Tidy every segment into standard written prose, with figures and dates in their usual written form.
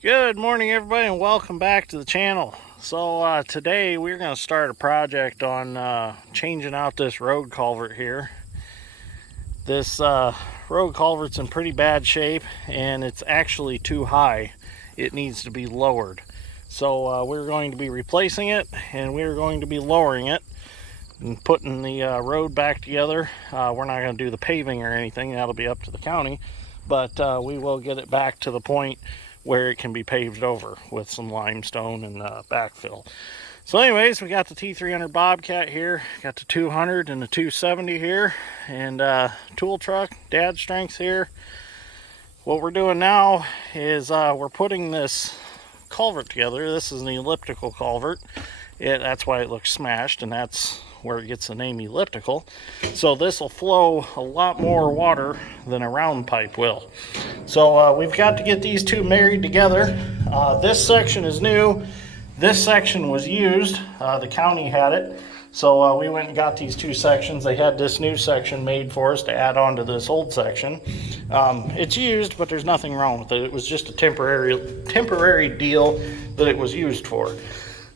Good morning, everybody, and welcome back to the channel. So today we're going to start a project on changing out this road culvert here. This road culvert's in pretty bad shape, and it's actually too high. It needs to be lowered. So we're going to be replacing it, and we're going to be lowering it and putting the road back together. We're not going to do the paving or anything. That'll be up to the county, but we will get it back to the point where it can be paved over with some limestone and backfill. So anyways, we got the T300 Bobcat here, got the 200 and the 270 here, and tool truck, dad strengths here. What we're doing now is we're putting this culvert together. This is an elliptical culvert. That's why it looks smashed, and that's where it gets the name elliptical. So this will flow a lot more water than a round pipe will. So we've got to get these two married together. This section is new. This section was used. The county had it. So we went and got these two sections. They had this new section made for us to add on to this old section. It's used, but there's nothing wrong with it. It was just a temporary deal that it was used for.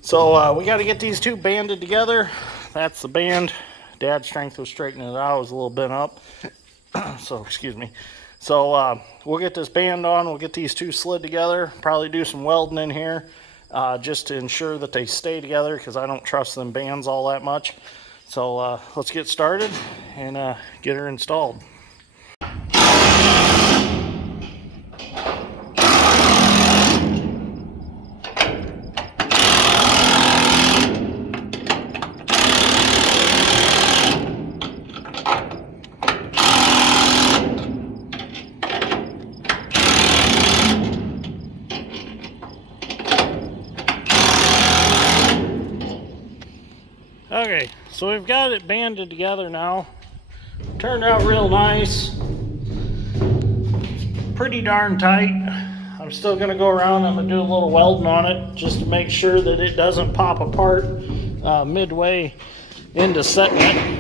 So we got to get these two banded together. That's the band. Dad's strength was straightening it out. It was a little bent up. So excuse me. So we'll get this band on. We'll get these two slid together. Probably do some welding in here just to ensure that they stay together, because I don't trust them bands all that much. So let's get started and get her installed. Okay, so we've got it banded together now. Turned out real nice. Pretty darn tight. I'm still going to go around. I'm going to do a little welding on it just to make sure that it doesn't pop apart midway into setting it.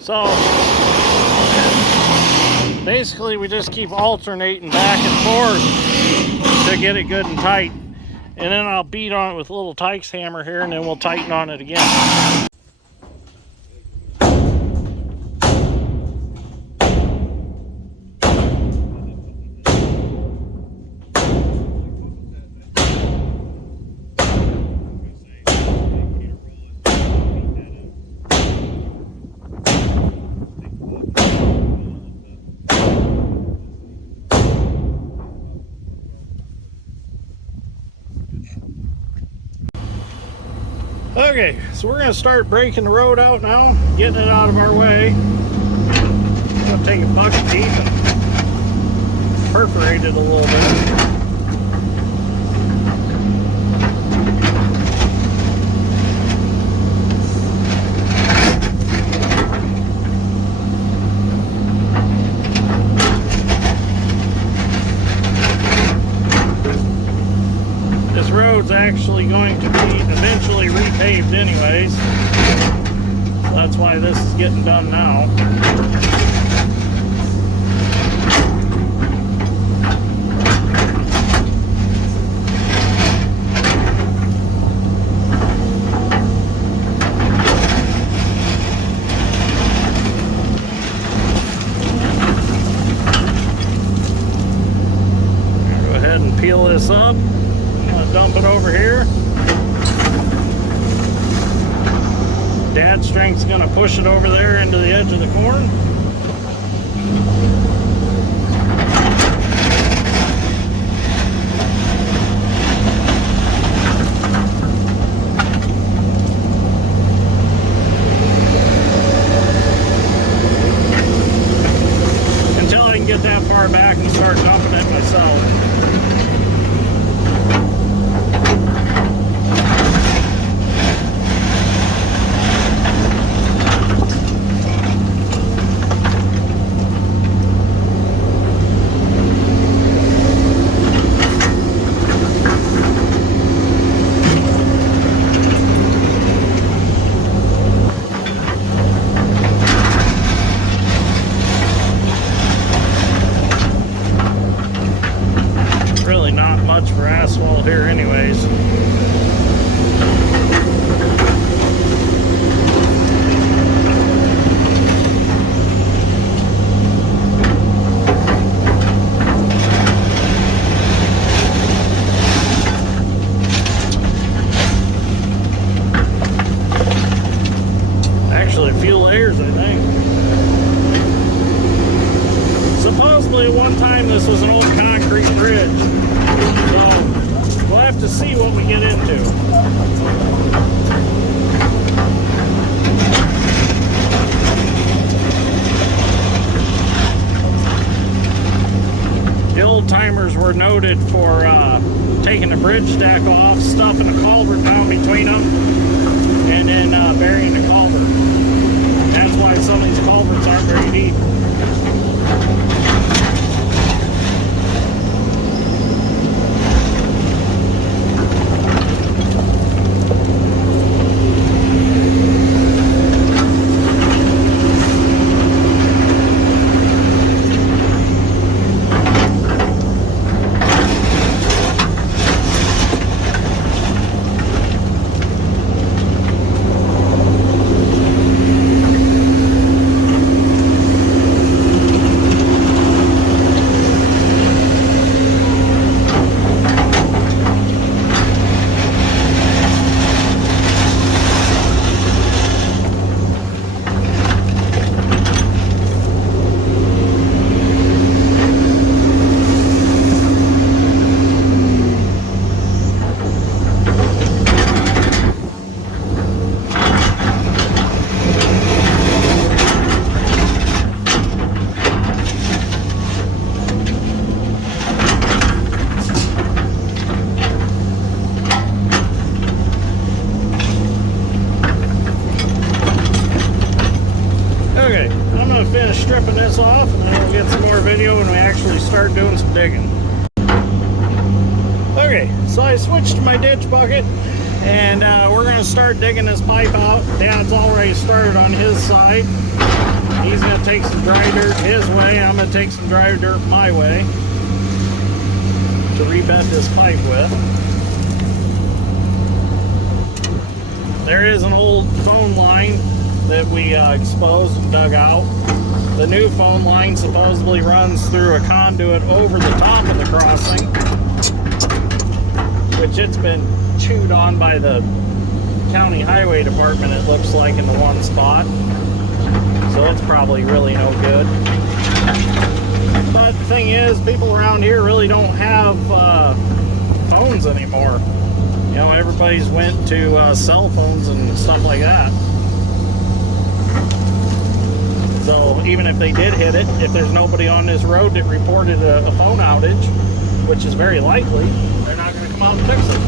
So basically, we just keep alternating back and forth to get it good and tight. And then I'll beat on it with a little Tykes hammer here, and then we'll tighten on it again. Okay, so we're going to start breaking the road out now, getting it out of our way. I'm going to take a bucket deep and perforate it a little bit. This road's actually going to be eventually repaved anyways. So that's why this is getting done now. Go ahead and peel this up. Dump it over here. Dad's strength's gonna push it over there into the edge of the corn. Until I can get that far back and start dumping it myself. what we get into. The old timers were noted for taking the bridge deck off, stuffing a culvert down between them, and then burying the culvert. That's why some of these culverts aren't very deep. Finish stripping this off, and then we'll get some more video when we actually start doing some digging. Okay, so I switched to my ditch bucket, and we're going to start digging this pipe out. Dad's already started on his side. He's going to take some dry dirt his way. I'm going to take some dry dirt my way to rebed this pipe with. There is an old phone line that we exposed and dug out. The new phone line supposedly runs through a conduit over the top of the crossing, which it's been chewed on by the county highway department, it looks like, in the one spot. So it's probably really no good. But the thing is, people around here really don't have phones anymore. You know, everybody's went to cell phones and stuff like that. So even if they did hit it, if there's nobody on this road that reported a phone outage, which is very likely, they're not going to come out and fix it.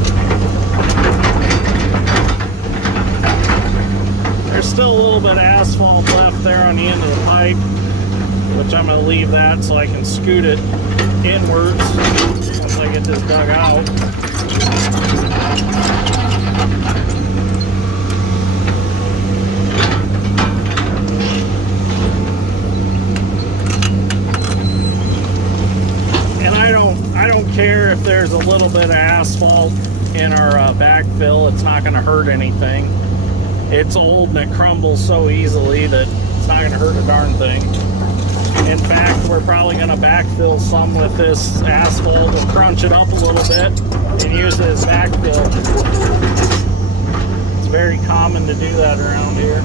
There's still a little bit of asphalt left there on the end of the pipe, which I'm going to leave that so I can scoot it inwards once I get this dug out. I don't care if there's a little bit of asphalt in our backfill. It's not going to hurt anything. It's old and it crumbles so easily that it's not going to hurt a darn thing. In fact, we're probably going to backfill some with this asphalt and crunch it up a little bit and use it as backfill. It's very common to do that around here.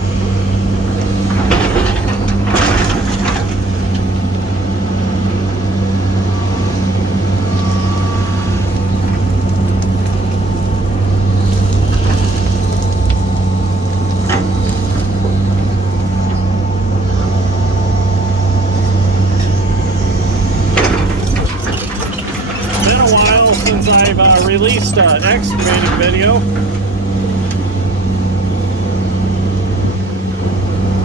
Released an excavating video.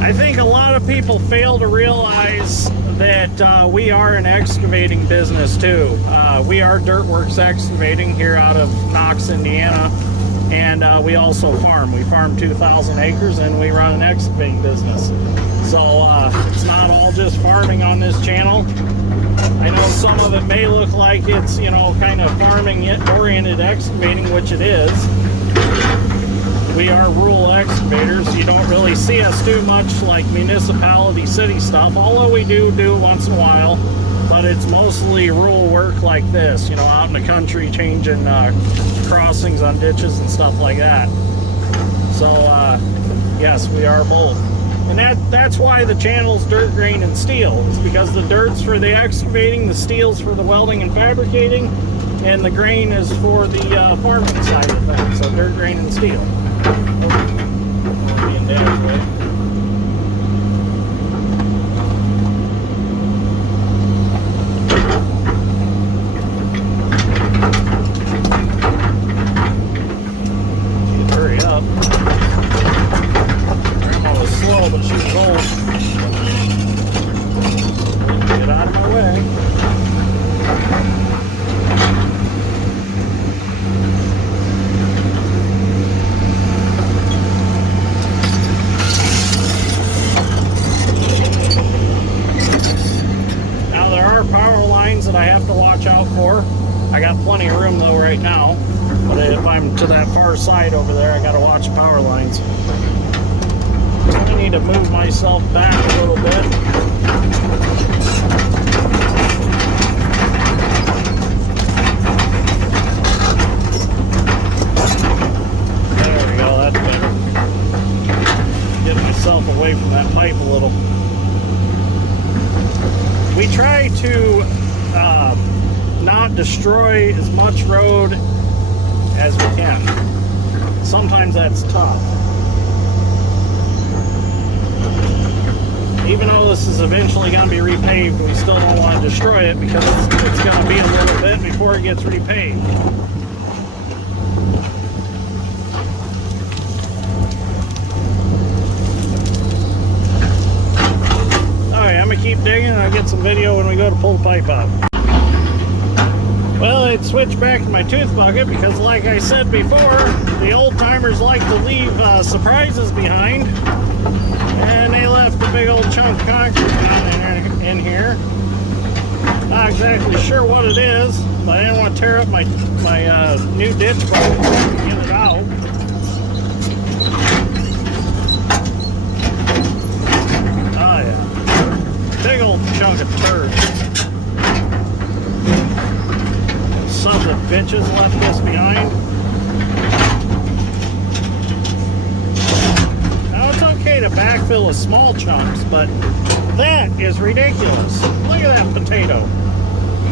I think a lot of people fail to realize that we are an excavating business too. We are Dirtworks Excavating here out of Knox, Indiana, and we also farm. We farm 2,000 acres and we run an excavating business. So it's not all just farming on this channel. I know some of it may look like it's, you know, kind of farming-oriented excavating, which it is. We are rural excavators. You don't really see us do much like municipality city stuff, although we do once in a while, but it's mostly rural work like this, you know, out in the country changing crossings on ditches and stuff like that. So, yes, we are both. And that's why the channel's Dirt, Grain, and Steel. It's because the dirt's for the excavating, the steel's for the welding and fabricating, and the grain is for the farming side of things, so dirt, grain, and steel. Being Dad's way. Hurry up. Grandma was slow, but she was old. Get out of my way. Now there are power lines that I have to watch out for. I got plenty of room though right now. But if I'm to that far side over there, I gotta watch power lines. I need to move myself back a little bit. There we go, that's better. Get myself away from that pipe a little. We try to not destroy as much road as we can. Sometimes that's tough. Even though this is eventually going to be repaved, we still don't want to destroy it because it's going to be a little bit before it gets repaved. Alright, I'm going to keep digging and I'll get some video when we go to pull the pipe out. Well, I'd switch back to my tooth bucket because, like I said before, the old timers like to leave surprises behind, and they left a big old chunk of concrete in here. Not exactly sure what it is, but I didn't want to tear up my new ditch bucket to get it out. Oh yeah, big old chunk of turd. Some of the bitches left this behind. Now it's okay to backfill with small chunks, but that is ridiculous. Look at that potato.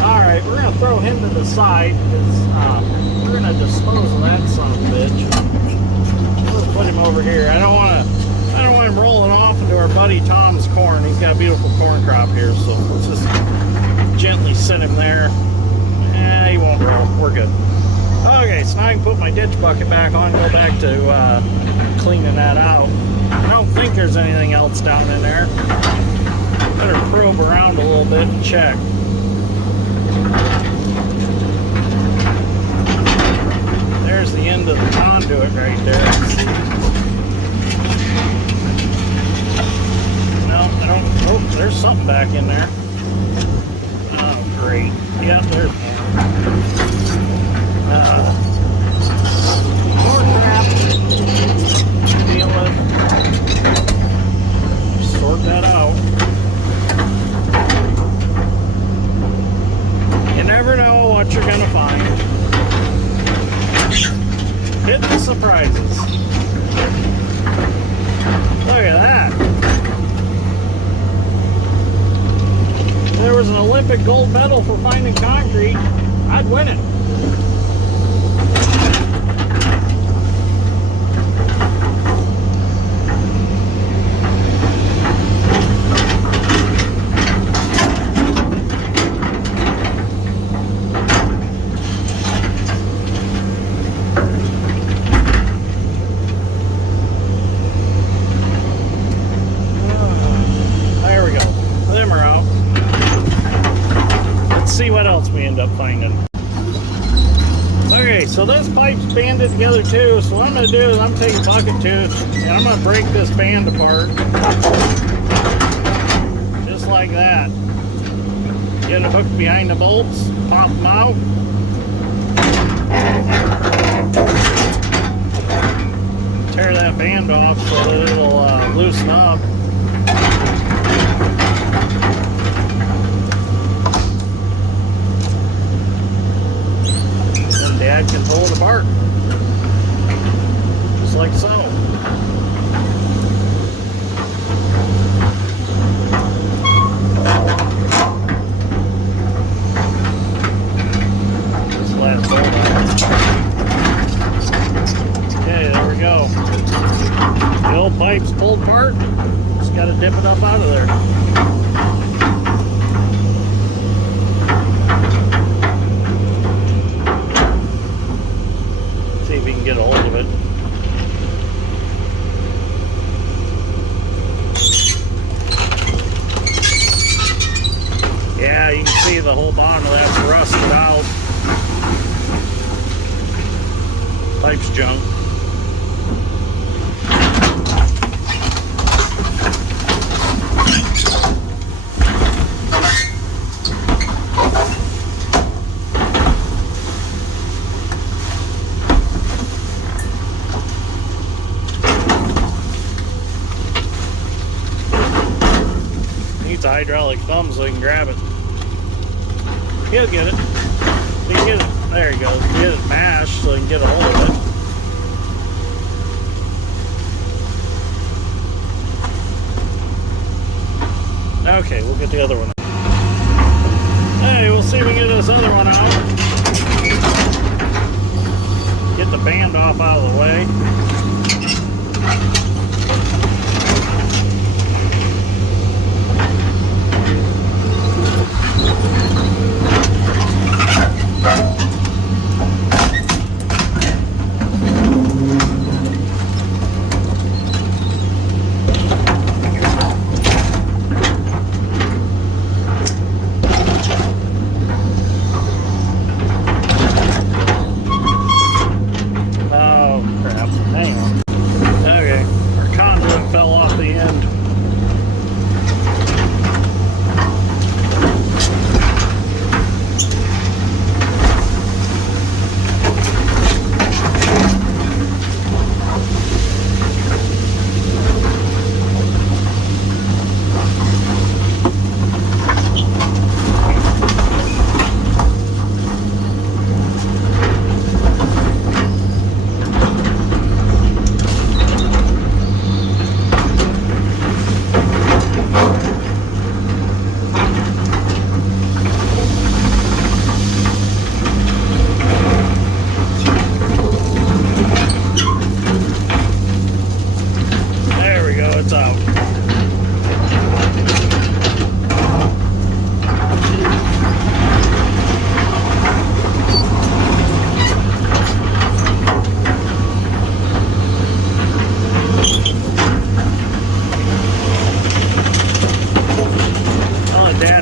Alright, we're going to throw him to the side because we're going to dispose of that son of a bitch. Let's put him over here. I don't want him rolling off into our buddy Tom's corn. He's got a beautiful corn crop here, so let's just gently sit him there. He won't roll. We're good. Okay, so now I can put my ditch bucket back on and go back to cleaning that out. I don't think there's anything else down in there. Better probe around a little bit and check. There's the end of the conduit right there. No, I don't. Oh, there's something back in there. Oh, great. Yeah, there's more crap. Deal with. Sort that out. You never know what you're gonna find. Hit the surprises. Look at that. If there was an Olympic gold medal for finding concrete, I'd win it. There we go. Them are out. Let's see what else we end up finding. Okay, so this pipe's banded together too, so what I'm going to do is I'm taking a bucket tooth and I'm going to break this band apart. Just like that. Get it hooked behind the bolts, pop them out. Tear that band off so that it'll loosen up. Dad can pull it apart, just like so. Just pipe's pulled apart. Just got to dip it up out of there. See if we can get a hold of it. Yeah, you can see the whole bottom of that's rusted out. Pipe's junk. Needs a hydraulic thumb so he can grab it. He'll get it. He can get it. There he goes. Get it mashed so he can get a hold of it. Okay, we'll get the other one. Hey, we'll see if we can get this other one out. Get the band off out of the way.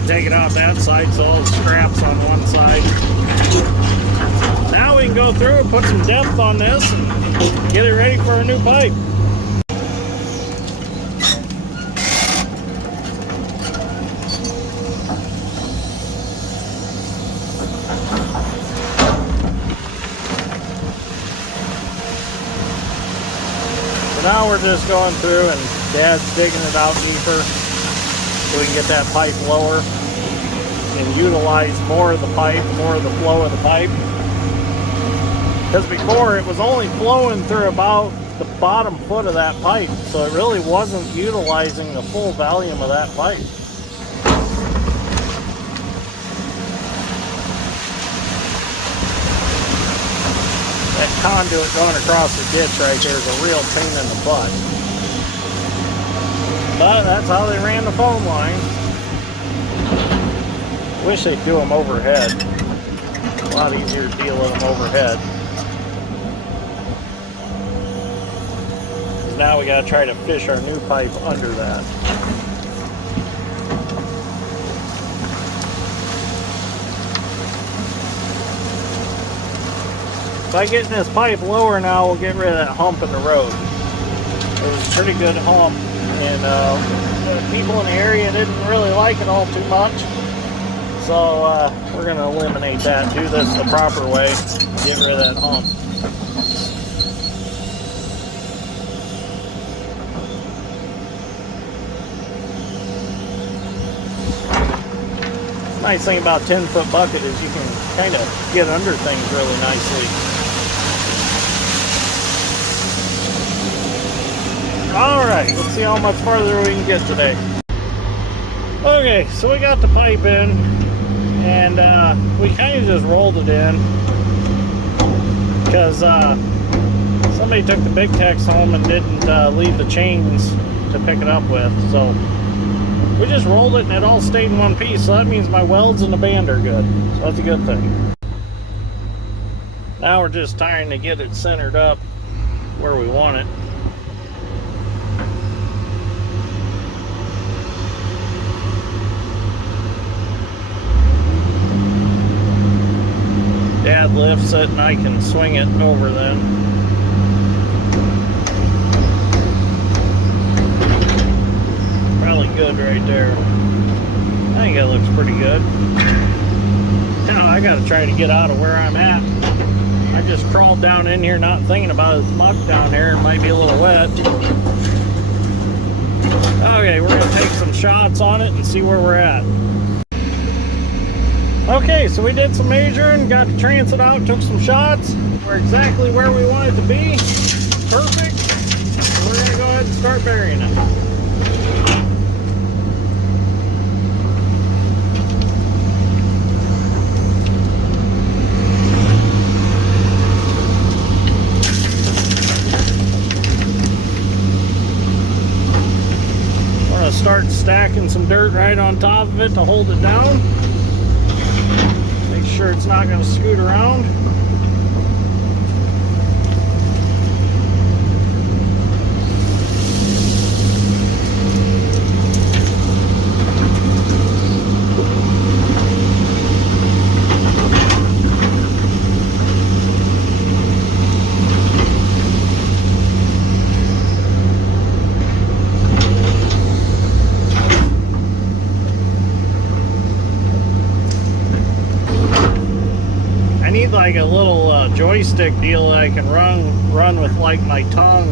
Take it off that side so all the scraps on one side. Now we can go through and put some depth on this and get it ready for a new pipe. So now we're just going through and Dad's digging it out deeper so we can get that pipe lower and utilize more of the pipe, more of the flow of the pipe. Because before it was only flowing through about the bottom foot of that pipe, so it really wasn't utilizing the full volume of that pipe. That conduit going across the ditch right there is a real pain in the butt. But that's how they ran the phone lines. Wish they'd do them overhead. A lot easier to deal with them overhead. Now we gotta try to fish our new pipe under that. By getting this pipe lower now, we'll get rid of that hump in the road. It was a pretty good hump, and the people in the area didn't really like it all too much. So we're going to eliminate that, do this the proper way, get rid of that hump. Nice thing about 10-foot bucket is you can kind of get under things really nicely. Alright, let's see how much farther we can get today. Okay, so we got the pipe in, and we kind of just rolled it in because some somebody took the big tex home and didn't leave the chains to pick it up with, so we just rolled it and it all stayed in one piece, so that means my welds and the band are good, so that's a good thing. Now we're just trying to get it centered up where we want it. Dad lifts it and I can swing it over then. Probably good right there. I think it looks pretty good. Now I gotta try to get out of where I'm at. I just crawled down in here not thinking about it. It's muck down there. It might be a little wet. Okay, we're gonna take some shots on it and see where we're at. Okay, so we did some measuring, got the transit out, took some shots. We're exactly where we want it to be. Perfect. So we're gonna go ahead and start burying it. We're gonna start stacking some dirt right on top of it to hold it down. Make sure it's not going to scoot around. Like a little joystick deal that I can run with like my tongue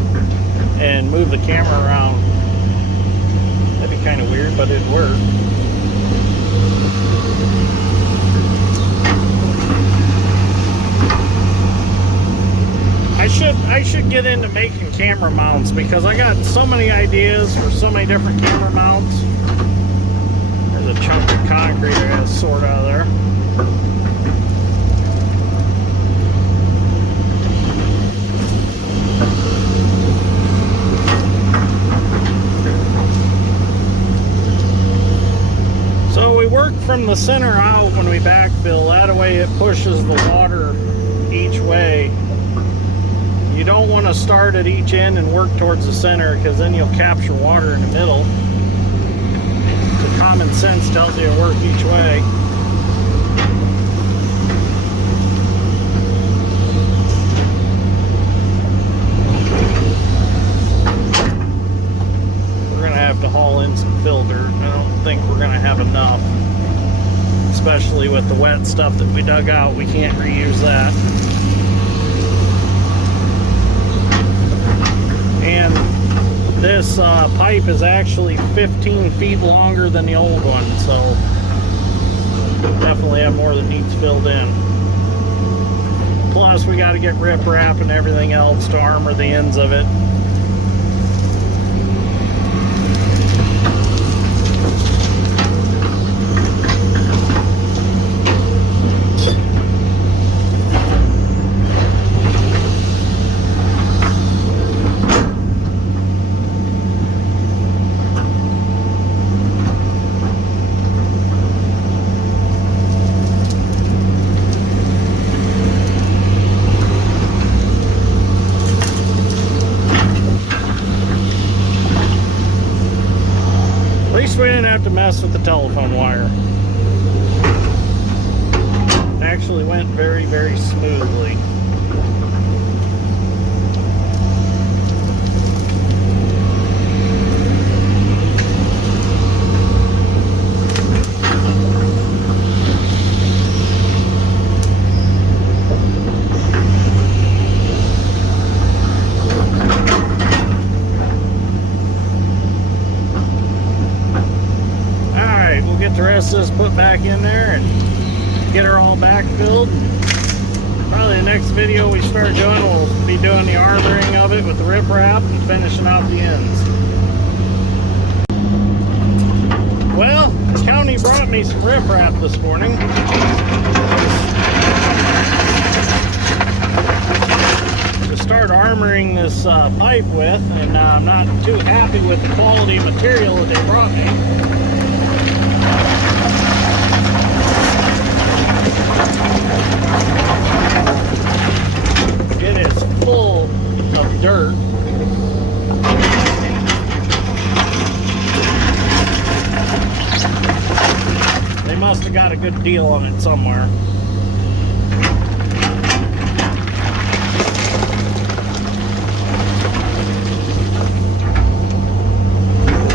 and move the camera around. That'd be kind of weird, but it'd work. I should get into making camera mounts because I got so many ideas for so many different camera mounts. There's a chunk of concrete I gotta sort out of there. Work from the center out when we backfill. That way it pushes the water each way. You don't want to start at each end and work towards the center because then you'll capture water in the middle. So common sense tells you to work each way. We're going to have to haul in some fill dirt. I don't think we're going to have enough. Especially with the wet stuff that we dug out, we can't reuse that. And this pipe is actually 15 feet longer than the old one, so definitely have more that needs filled in. Plus, we got to get riprap and everything else to armor the ends of it. We didn't have to mess with the telephone wire. It actually went very, very smoothly. The rest of this put back in there and get her all backfilled. Probably the next video we start doing, we'll be doing the armoring of it with the riprap and finishing out the ends. Well, the county brought me some riprap this morning. Just start armoring this pipe with, and I'm not too happy with the quality material that they brought me. It is full of dirt. They must have got a good deal on it somewhere.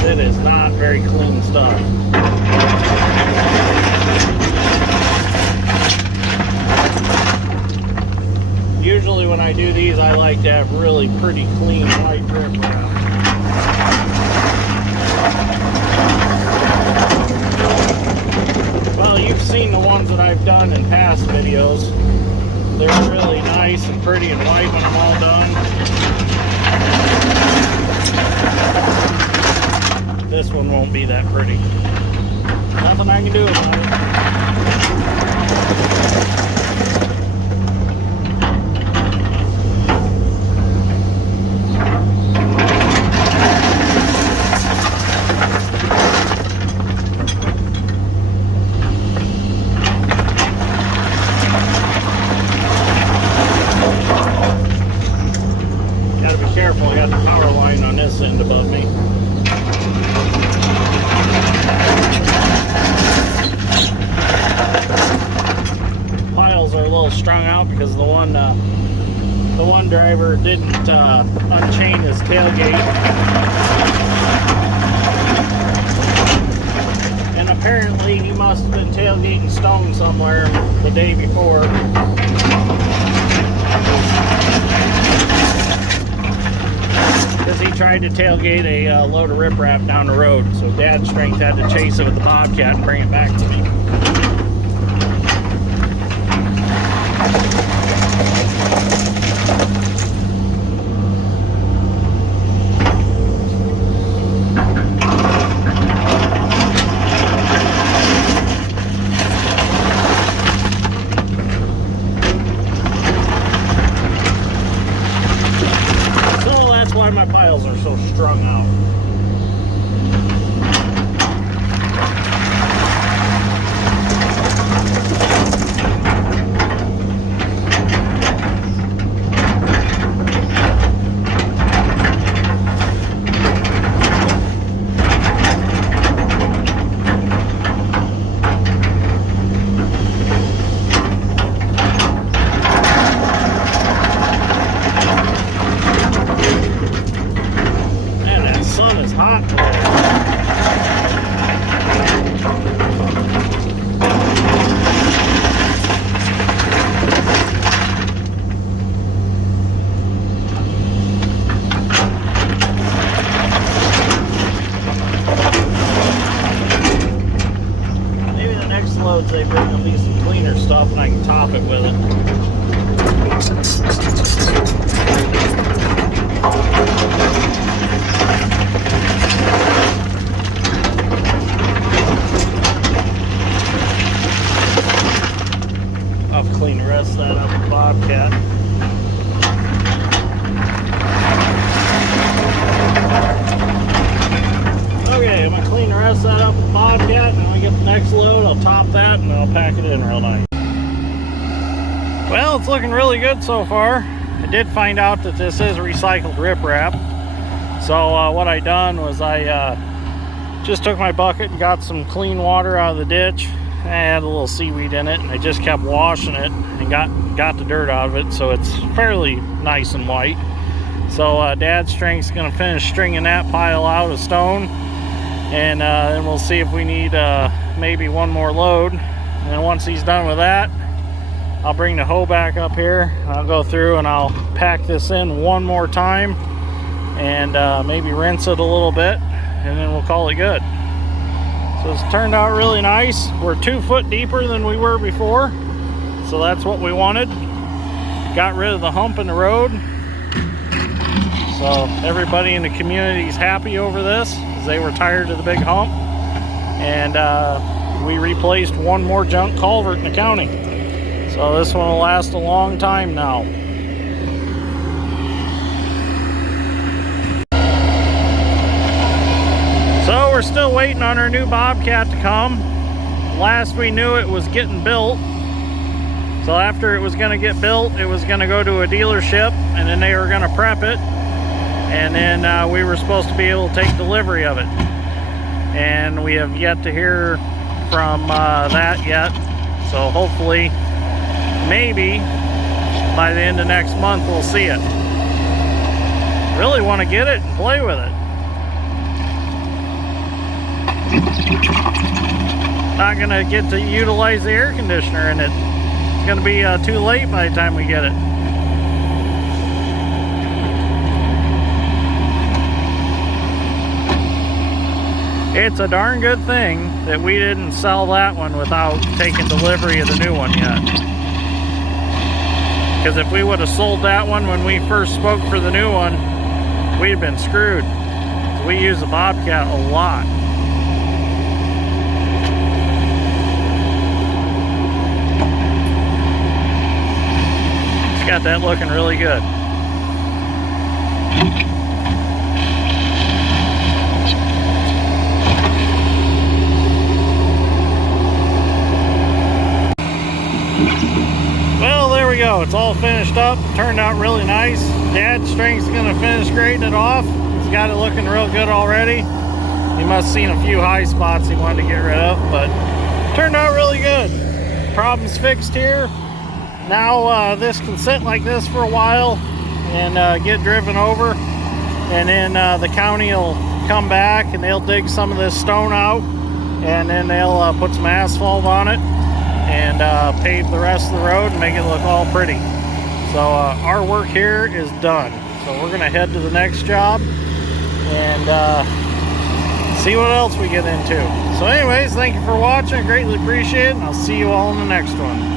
It is not very clean stuff. Usually when I do these, I like to have really pretty clean white riprap. Well, you've seen the ones that I've done in past videos. They're really nice and pretty and white when I'm all done. This one won't be that pretty. Nothing I can do about it. Gotta be careful, I got the power line on this end above me. Piles are a little strung out because the one driver didn't unchain his tailgate, and apparently he must have been tailgating stone somewhere the day before. Because he tried to tailgate a load of riprap down the road, so Dad's strength had to chase it with the Bobcat and bring it back to me. Why my piles are so strung out. Hot. Maybe the next loads they bring will be some cleaner stuff and I can top it with it. I'll clean the rest of that up with Bobcat. Okay, I'm going to clean the rest of that up with Bobcat, and when I get the next load, I'll top that and I'll pack it in real nice. Well, it's looking really good so far. I did find out that this is recycled riprap. So what I done was I just took my bucket and got some clean water out of the ditch. I had a little seaweed in it, and I just kept washing it and got the dirt out of it, so it's fairly nice and white. So Dad's strength's going to finish stringing that pile out of stone, and then we'll see if we need maybe one more load. And then once he's done with that, I'll bring the hoe back up here. I'll go through and I'll pack this in one more time and maybe rinse it a little bit, and then we'll call it good. So it's turned out really nice. We're 2 foot deeper than we were before, so that's what we wanted. Got rid of the hump in the road, so everybody in the community is happy over this, because they were tired of the big hump. And we replaced one more junk culvert in the county, so this one will last a long time now. we're still waiting on our new Bobcat to come. Last we knew, it was getting built. So after it was going to get built, it was going to go to a dealership, and then they were going to prep it, and then we were supposed to be able to take delivery of it. And we have yet to hear from that yet. So hopefully, maybe by the end of next month, we'll see it. Really want to get it and play with it. Not going to get to utilize the air conditioner in it. It's going to be too late by the time we get it. It's a darn good thing that we didn't sell that one without taking delivery of the new one yet. Because if we would have sold that one when we first spoke for the new one, we'd have been screwed. So we use the Bobcat a lot. It's got that looking really good. Well, there we go. It's all finished up. Turned out really nice. Dad Strength's gonna finish grading it off. He's got it looking real good already. He must have seen a few high spots he wanted to get rid of, but turned out really good. Problem's fixed here. Now this can sit like this for a while and get driven over, and then the county will come back and they'll dig some of this stone out, and then they'll put some asphalt on it and pave the rest of the road and make it look all pretty. So our work here is done. So we're gonna head to the next job and see what else we get into. So anyways, thank you for watching. I greatly appreciate it, and I'll see you all in the next one.